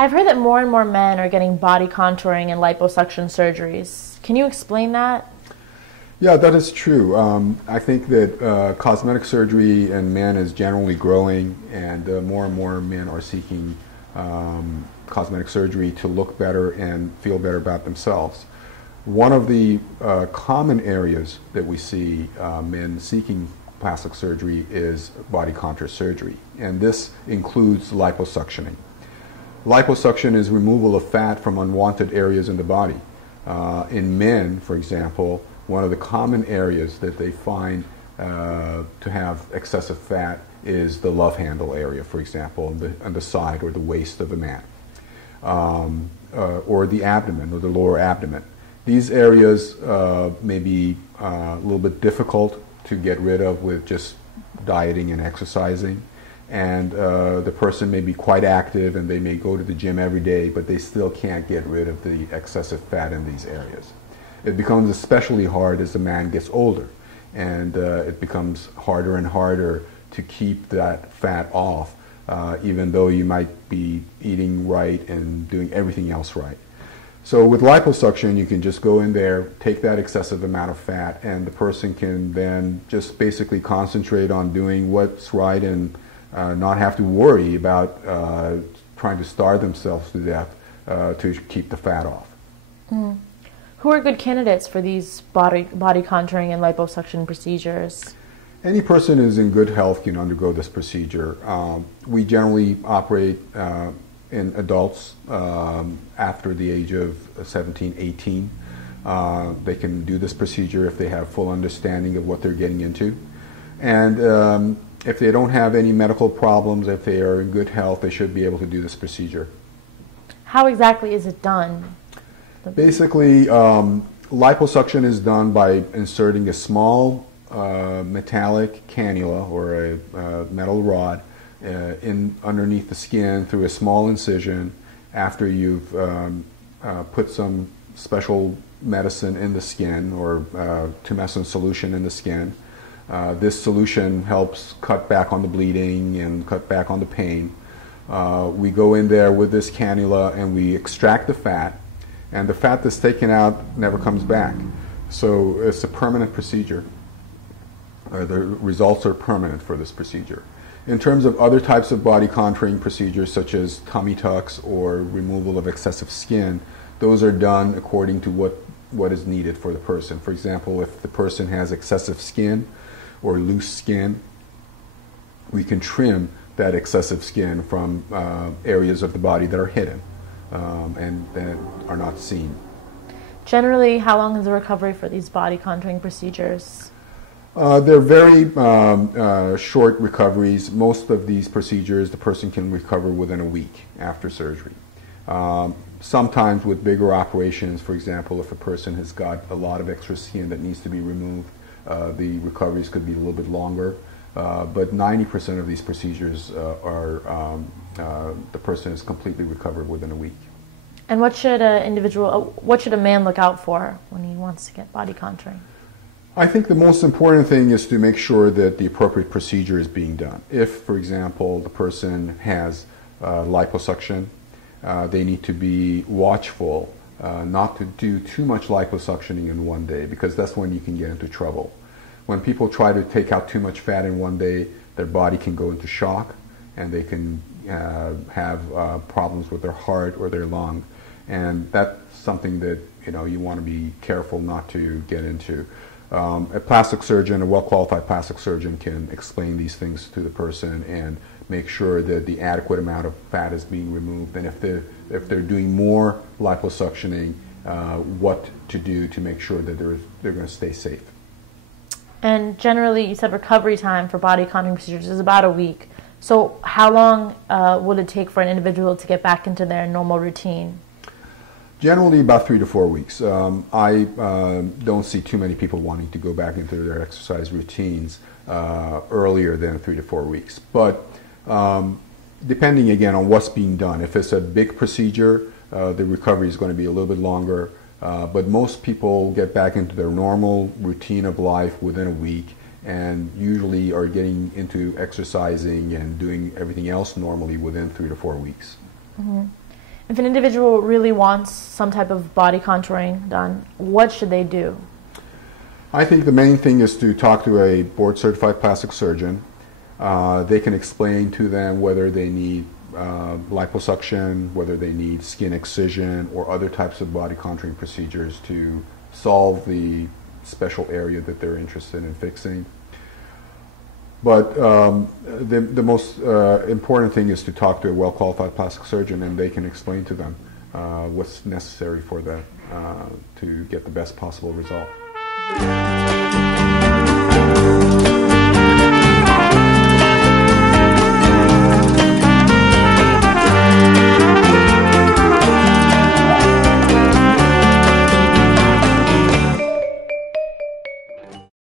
I've heard that more and more men are getting body contouring and liposuction surgeries. Can you explain that? Yeah, that is true. I think that cosmetic surgery in men is generally growing, and more and more men are seeking cosmetic surgery to look better and feel better about themselves. One of the common areas that we see men seeking plastic surgery is body contour surgery, and this includes liposuctioning. Liposuction is removal of fat from unwanted areas in the body. In men, for example, one of the common areas that they find to have excessive fat is the love handle area, for example, on the side or the waist of a man, or the abdomen or the lower abdomen. These areas may be a little bit difficult to get rid of with just dieting and exercising, and the person may be quite active and they may go to the gym every day, but they still can't get rid of the excessive fat in these areas. It becomes especially hard as the man gets older, and it becomes harder and harder to keep that fat off, even though you might be eating right and doing everything else right. So with liposuction, you can just go in there, take that excessive amount of fat, and the person can then just basically concentrate on doing what's right and not have to worry about trying to starve themselves to death to keep the fat off. Mm. Who are good candidates for these body contouring and liposuction procedures? Any person who's in good health can undergo this procedure. We generally operate in adults after the age of 17, 18. They can do this procedure if they have full understanding of what they're getting into. And if they don't have any medical problems, if they are in good health, they should be able to do this procedure. How exactly is it done? Basically, liposuction is done by inserting a small metallic cannula or a metal rod in underneath the skin through a small incision after you've put some special medicine in the skin or tumescent solution in the skin. This solution helps cut back on the bleeding and cut back on the pain. We go in there with this cannula and we extract the fat, and the fat that's taken out never comes back. So it's a permanent procedure. The results are permanent for this procedure. In terms of other types of body contouring procedures, such as tummy tucks or removal of excessive skin, those are done according to what is needed for the person. For example, if the person has excessive skin or loose skin, we can trim that excessive skin from areas of the body that are hidden and that are not seen. Generally, how long is the recovery for these body contouring procedures? They're very short recoveries. Most of these procedures, the person can recover within a week after surgery. Sometimes with bigger operations, for example, if a person has got a lot of extra skin that needs to be removed, the recoveries could be a little bit longer. But 90% of these procedures the person is completely recovered within a week. And what should a man look out for when he wants to get body contouring? I think the most important thing is to make sure that the appropriate procedure is being done. If, for example, the person has liposuction, they need to be watchful not to do too much liposuctioning in one day, because that's when you can get into trouble. When people try to take out too much fat in one day, their body can go into shock, and they can have problems with their heart or their lung, and that's something that you want to be careful not to get into. A plastic surgeon, a well-qualified plastic surgeon, can explain these things to the person and make sure that the adequate amount of fat is being removed, and if they're doing more liposuctioning, what to do to make sure that they're going to stay safe. And generally, you said recovery time for body contouring procedures is about a week. So how long would it take for an individual to get back into their normal routine? Generally about 3 to 4 weeks. I don't see too many people wanting to go back into their exercise routines earlier than 3 to 4 weeks. But depending again on what's being done, if it's a big procedure, the recovery is going to be a little bit longer. But most people get back into their normal routine of life within a week, and usually are getting into exercising and doing everything else normally within 3 to 4 weeks. Mm-hmm. If an individual really wants some type of body contouring done, what should they do? I think the main thing is to talk to a board-certified plastic surgeon. They can explain to them whether they need liposuction, whether they need skin excision, or other types of body contouring procedures to solve the special area that they're interested in fixing. But the most important thing is to talk to a well-qualified plastic surgeon, and they can explain to them what's necessary for them to get the best possible result.